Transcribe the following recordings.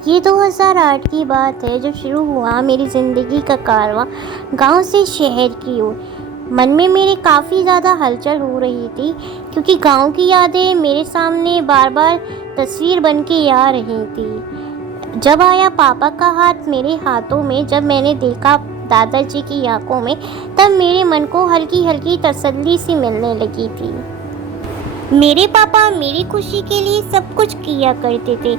ये 2008 की बात है जब शुरू हुआ मेरी ज़िंदगी का कारवां गांव से शहर की ओर। मन में मेरे काफ़ी ज़्यादा हलचल हो रही थी क्योंकि गांव की यादें मेरे सामने बार बार तस्वीर बन के आ रही थी। जब आया पापा का हाथ मेरे हाथों में, जब मैंने देखा दादाजी की आंखों में, तब मेरे मन को हल्की हल्की तसल्ली सी मिलने लगी थी। मेरे पापा मेरी खुशी के लिए सब कुछ किया करते थे,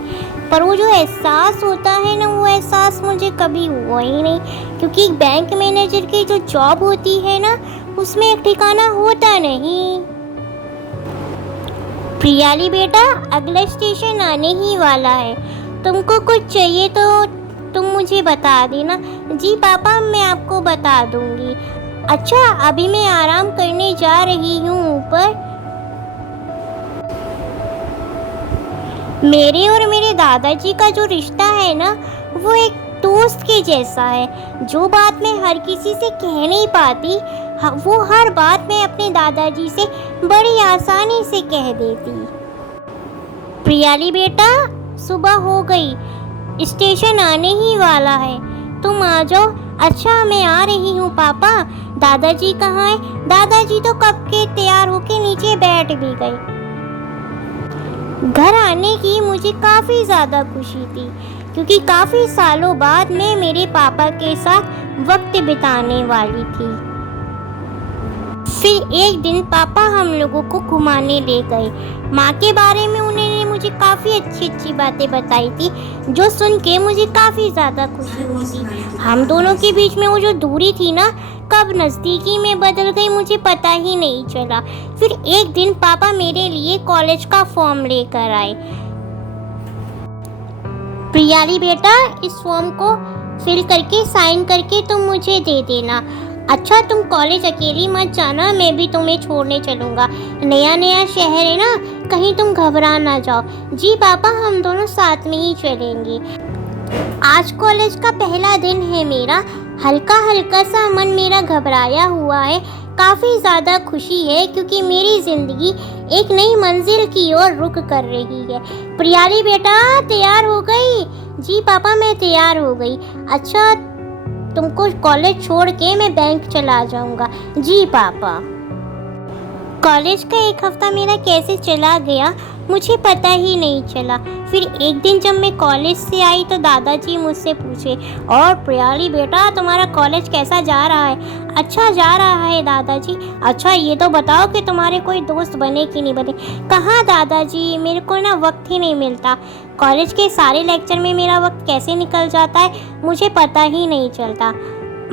पर वो जो एहसास होता है ना, वो एहसास मुझे कभी हुआ ही नहीं। क्योंकि बैंक मैनेजर की जो जॉब होती है ना, उसमें एक ठिकाना होता नहीं। प्रियाली बेटा, अगला स्टेशन आने ही वाला है, तुमको कुछ चाहिए तो तुम मुझे बता देना। जी पापा, मैं आपको बता दूंगी। अच्छा, अभी मैं आराम करने जा रही हूँ ऊपर। मेरे और मेरे दादाजी का जो रिश्ता है ना, वो एक दोस्त के जैसा है। जो बात मैं हर किसी से कह नहीं पाती, वो हर बात मैं अपने दादाजी से बड़ी आसानी से कह देती। प्रियाली बेटा, सुबह हो गई, स्टेशन आने ही वाला है, तुम आ जाओ। अच्छा, मैं आ रही हूँ पापा। दादाजी कहाँ है? दादाजी तो कब के तैयार होके नीचे बैठ भी गए। घर आने की मुझे काफ़ी ज़्यादा खुशी थी क्योंकि काफ़ी सालों बाद मैं मेरे पापा के साथ वक्त बिताने वाली थी। फिर एक दिन पापा हम लोगों को घुमाने ले गए। माँ के बारे में उन्होंने मुझे काफ़ी अच्छी अच्छी बातें बताई थी, जो सुन के मुझे काफ़ी ज़्यादा खुशी हुई थी। हम दोनों के बीच में वो जो दूरी थी ना, कब नज़दीकी में बदल गई मुझे पता ही नहीं चला। फिर एक दिन पापा मेरे लिए कॉलेज का फॉर्म लेकर आए। प्रियाली बेटा, इस फॉर्म को फिल करके साइन करके तुम मुझे दे देना। अच्छा, तुम कॉलेज अकेली मत जाना, मैं भी तुम्हें छोड़ने चलूँगा। नया नया शहर है ना, कहीं तुम घबरा ना जाओ। जी पापा, हम दोनों साथ में ही चलेंगे। आज कॉलेज का पहला दिन है मेरा। हल्का हल्का सा मन मेरा घबराया हुआ है। काफ़ी ज़्यादा खुशी है क्योंकि मेरी ज़िंदगी एक नई मंजिल की ओर रुख कर रही है। प्रियाली बेटा, तैयार हो गई? जी पापा, मैं तैयार हो गई। अच्छा, तुमको कॉलेज छोड़ के मैं बैंक चला जाऊंगा। जी पापा। कॉलेज का एक हफ्ता मेरा कैसे चला गया मुझे पता ही नहीं चला। फिर एक दिन जब मैं कॉलेज से आई तो दादाजी मुझसे पूछे, और प्रियाली बेटा, तुम्हारा कॉलेज कैसा जा रहा है? अच्छा जा रहा है दादाजी। अच्छा, ये तो बताओ कि तुम्हारे कोई दोस्त बने कि नहीं बने? कहाँ दादाजी, मेरे को ना वक्त ही नहीं मिलता। कॉलेज के सारे लेक्चर में मेरा वक्त कैसे निकल जाता है मुझे पता ही नहीं चलता।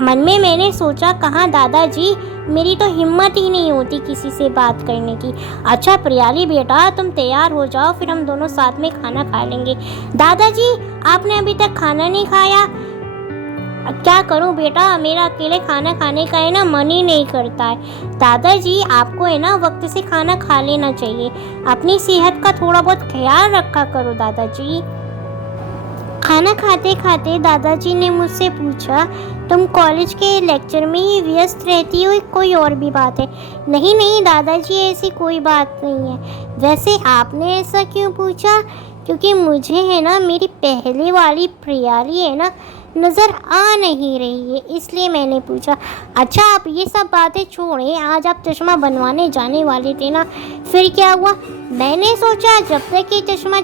मन में मैंने सोचा, कहाँ दादाजी, मेरी तो हिम्मत ही नहीं होती किसी से बात करने की। अच्छा प्रियाली बेटा, तुम तैयार हो जाओ, फिर हम दोनों साथ में खाना खा लेंगे। दादाजी, आपने अभी तक खाना नहीं खाया? क्या करूं बेटा, मेरा अकेले खाना खाने का है ना मन ही नहीं करता है। दादाजी, आपको है ना वक्त से खाना खा लेना चाहिए। अपनी सेहत का थोड़ा बहुत ख्याल रखा करो दादाजी। खाना खाते खाते दादाजी ने मुझसे पूछा, तुम कॉलेज के लेक्चर में ही व्यस्त रहती हो, कोई और भी बात है? नहीं नहीं दादाजी, ऐसी कोई बात नहीं है। वैसे आपने ऐसा क्यों पूछा? क्योंकि मुझे है ना मेरी पहले वाली प्रियाली है ना नज़र आ नहीं रही है, इसलिए मैंने पूछा। अच्छा, आप ये सब बातें छोड़ें, आज आप चश्मा बनवाने जाने वाले थे ना, फिर क्या हुआ? मैंने सोचा जब तक ये चश्मा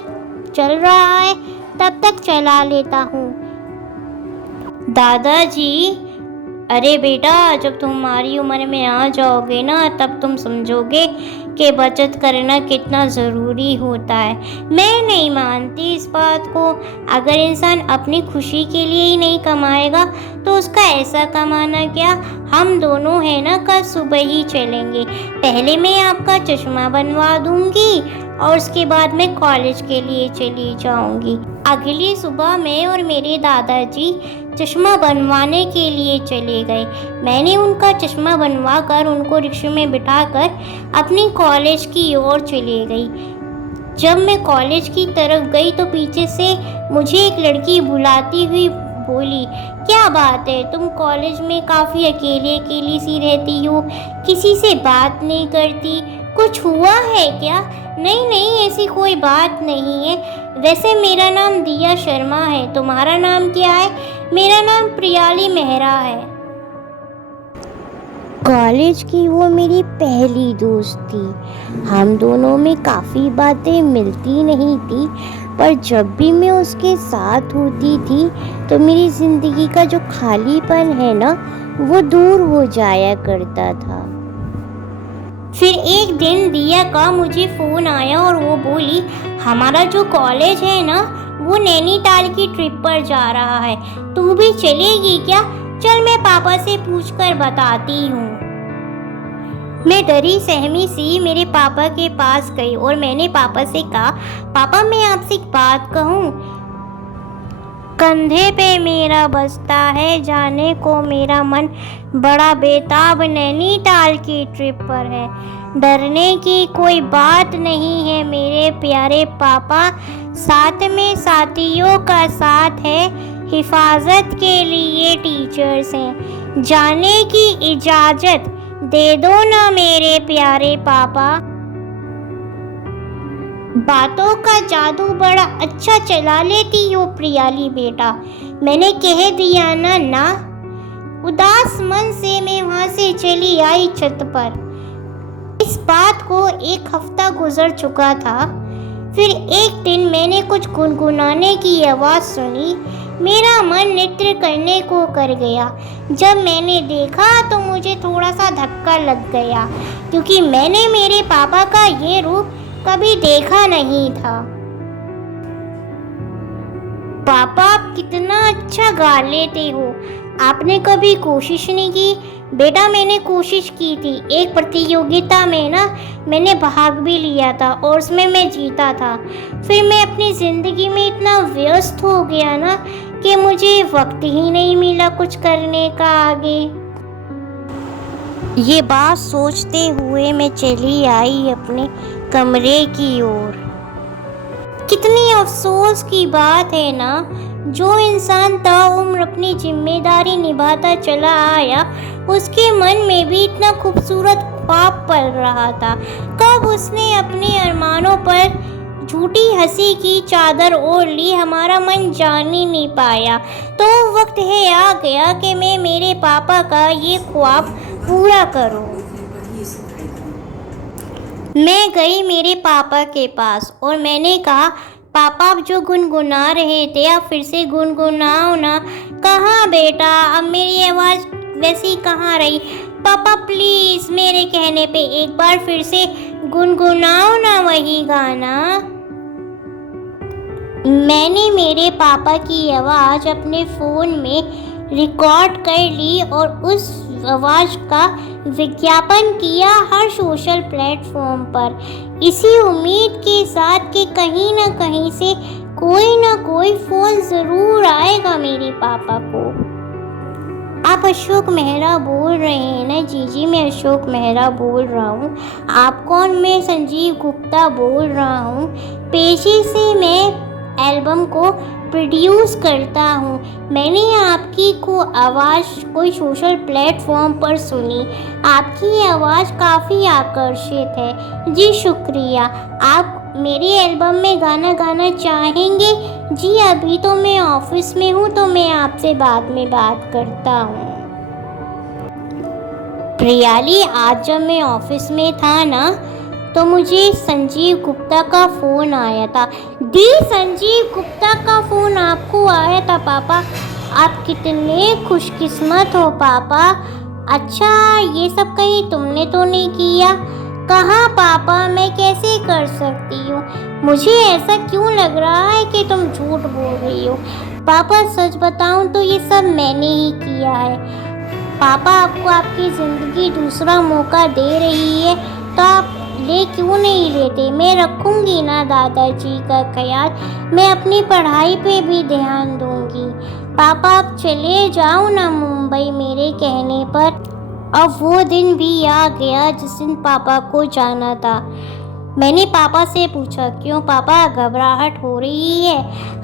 चल रहा है तब तक चला लेता हूँ। दादाजी, अरे बेटा, जब तुम हमारी उम्र में आ जाओगे ना, तब तुम समझोगे कि बचत करना कितना ज़रूरी होता है। मैं नहीं मानती इस बात को। अगर इंसान अपनी खुशी के लिए ही नहीं कमाएगा तो उसका ऐसा कमाना क्या। हम दोनों है ना कल सुबह ही चलेंगे। पहले मैं आपका चश्मा बनवा दूंगी और उसके बाद मैं कॉलेज के लिए चली जाऊंगी। अगली सुबह मैं और मेरे दादाजी चश्मा बनवाने के लिए चले गए। मैंने उनका चश्मा बनवा कर उनको रिक्शे में बिठाकर अपनी कॉलेज की ओर चली गई। जब मैं कॉलेज की तरफ गई तो पीछे से मुझे एक लड़की बुलाती हुई बोली, क्या बात है, तुम कॉलेज में काफ़ी अकेली अकेली सी रहती हो, किसी से बात नहीं करती, कुछ हुआ है क्या? नहीं नहीं, ऐसी कोई बात नहीं है। वैसे मेरा नाम दिया शर्मा है, तुम्हारा नाम क्या है? मेरा नाम प्रियाली मेहरा है। कॉलेज की वो मेरी पहली दोस्त थी। हम दोनों में काफ़ी बातें मिलती नहीं थी, पर जब भी मैं उसके साथ होती थी तो मेरी ज़िंदगी का जो खालीपन है ना, वो दूर हो जाया करता था। फिर एक दिन दिया का मुझे फ़ोन आया और वो बोली, हमारा जो कॉलेज है ना, वो नैनीताल की ट्रिप पर जा रहा है, तू भी चलेगी क्या? चल मैं पापा से पूछकर बताती हूँ। मैं डरी सहमी सी मेरे पापा के पास गई और मैंने पापा से कहा, पापा मैं आपसे एक बात कहूँ? कंधे पे मेरा बस्ता है, जाने को मेरा मन बड़ा बेताब नैनीताल की ट्रिप पर है। डरने की कोई बात नहीं है मेरे प्यारे पापा, साथ में साथियों का साथ है, हिफाजत के लिए टीचर्स हैं। जाने की इजाज़त दे दो ना मेरे प्यारे पापा। बातों का जादू बड़ा अच्छा चला लेती हो प्रियाली बेटा, मैंने कह दिया ना। उदास मन से मैं वहाँ से चली आई छत पर। इस बात को एक हफ्ता गुजर चुका था। फिर एक दिन मैंने कुछ गुनगुनाने की आवाज़ सुनी। मेरा मन नृत्य करने को कर गया। जब मैंने देखा तो मुझे थोड़ा सा धक्का लग गया, क्योंकि मैंने मेरे पापा का ये रूप कभी देखा नहीं था। पापा आप कितना अच्छा गा लेते हो, आपने कभी कोशिश नहीं की? बेटा मैंने कोशिश की थी। एक प्रतियोगिता में ना मैंने भाग भी लिया था और उसमें मैं जीता था। फिर मैं अपनी ज़िंदगी में इतना व्यस्त हो गया ना कि मुझे वक्त ही नहीं मिला कुछ करने का आगे। ये बात सोचते हुए मैं चली आई अपने कमरे की ओर। कितनी अफसोस की बात है ना, जो इंसान ताउम्र अपनी जिम्मेदारी निभाता चला आया, उसके मन में भी इतना खूबसूरत ख्वाब पल रहा था। कब उसने अपने अरमानों पर झूठी हंसी की चादर ओढ़ ली, हमारा मन जान ही नहीं पाया। तो वक्त है आ गया कि मैं मेरे पापा का ये ख्वाब पूरा करूं। मैं गई मेरे पापा के पास और मैंने कहा, पापा आप जो गुनगुना रहे थे आप फिर से गुनगुनाओ ना। कहाँ बेटा, अब मेरी आवाज़ वैसी कहाँ रही? पापा प्लीज़ मेरे कहने पे एक बार फिर से गुनगुनाओ ना वही गाना। मैंने मेरे पापा की आवाज़ अपने फ़ोन में रिकॉर्ड कर ली और उस आवाज़ का विज्ञापन किया हर सोशल प्लेटफॉर्म पर, इसी उम्मीद के साथ कि कहीं ना कहीं से कोई ना कोई फ़ोन ज़रूर आएगा मेरे पापा को। आप अशोक मेहरा बोल रहे हैं ना? जी मैं अशोक मेहरा बोल रहा हूँ। आप कौन? मैं संजीव गुप्ता बोल रहा हूँ। पेशे से मैं एल्बम को प्रोड्यूस करता हूँ। मैंने आपकी को आवाज़ कोई सोशल प्लेटफॉर्म पर सुनी, आपकी आवाज़ काफ़ी आकर्षित है। जी शुक्रिया। आप मेरी एल्बम में गाना गाना चाहेंगे? जी अभी तो मैं ऑफिस में हूँ, तो मैं आपसे बाद में बात करता हूँ। प्रियाली आज जब मैं ऑफिस में था ना, तो मुझे संजीव गुप्ता का फ़ोन आया था। दी संजीव गुप्ता का फ़ोन आपको आया था पापा? आप कितने खुशकिस्मत हो पापा। अच्छा ये सब कहीं तुमने तो नहीं किया? कहाँ पापा, मैं कैसे कर सकती हूँ? मुझे ऐसा क्यों लग रहा है कि तुम झूठ बोल रही हो। पापा सच बताऊँ तो ये सब मैंने ही किया है। पापा आपको आपकी ज़िंदगी दूसरा मौका दे रही है, तो आप ले क्यों नहीं लेते? मैं रखूँगी ना दादाजी का ख्याल, मैं अपनी पढ़ाई पे भी ध्यान दूँगी। पापा आप चले जाओ ना मुंबई मेरे कहने पर। अब वो दिन भी आ गया जिस दिन पापा को जाना था। मैंने पापा से पूछा, क्यों पापा घबराहट हो रही है?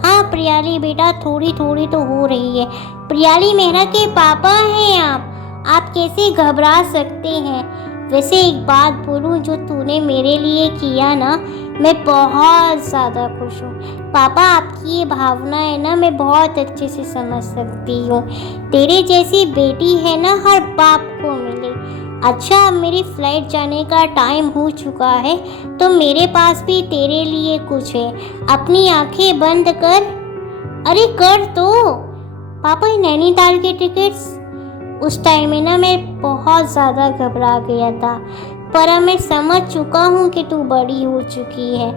हाँ प्रियाली बेटा थोड़ी थोड़ी तो हो रही है। प्रियाली मेहरा के पापा हैं आप कैसे घबरा सकते हैं? वैसे एक बात बोलूं, जो तूने मेरे लिए किया ना, मैं बहुत ज़्यादा खुश हूँ। पापा, आपकी ये भावना है ना, मैं बहुत अच्छे से समझ सकती हूँ। तेरे जैसी बेटी है ना, हर बाप को मिले। अच्छा, अब मेरी फ्लाइट जाने का टाइम हो चुका है, तो मेरे पास भी तेरे लिए कुछ है। अपनी आंखें बंद कर। अरे कर तो। पापा, ये नैनीताल के टिकट्स। उस टाइम में ना मैं बहुत ज़्यादा घबरा गया था, पर अब मैं समझ चुका हूँ कि तू बड़ी हो चुकी है।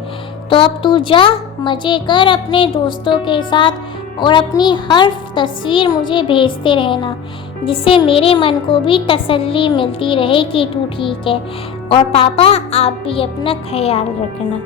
तो अब तू जा, मज़े कर अपने दोस्तों के साथ, और अपनी हर तस्वीर मुझे भेजते रहना, जिससे मेरे मन को भी तसल्ली मिलती रहे कि तू ठीक है। और पापा, आप भी अपना ख्याल रखना।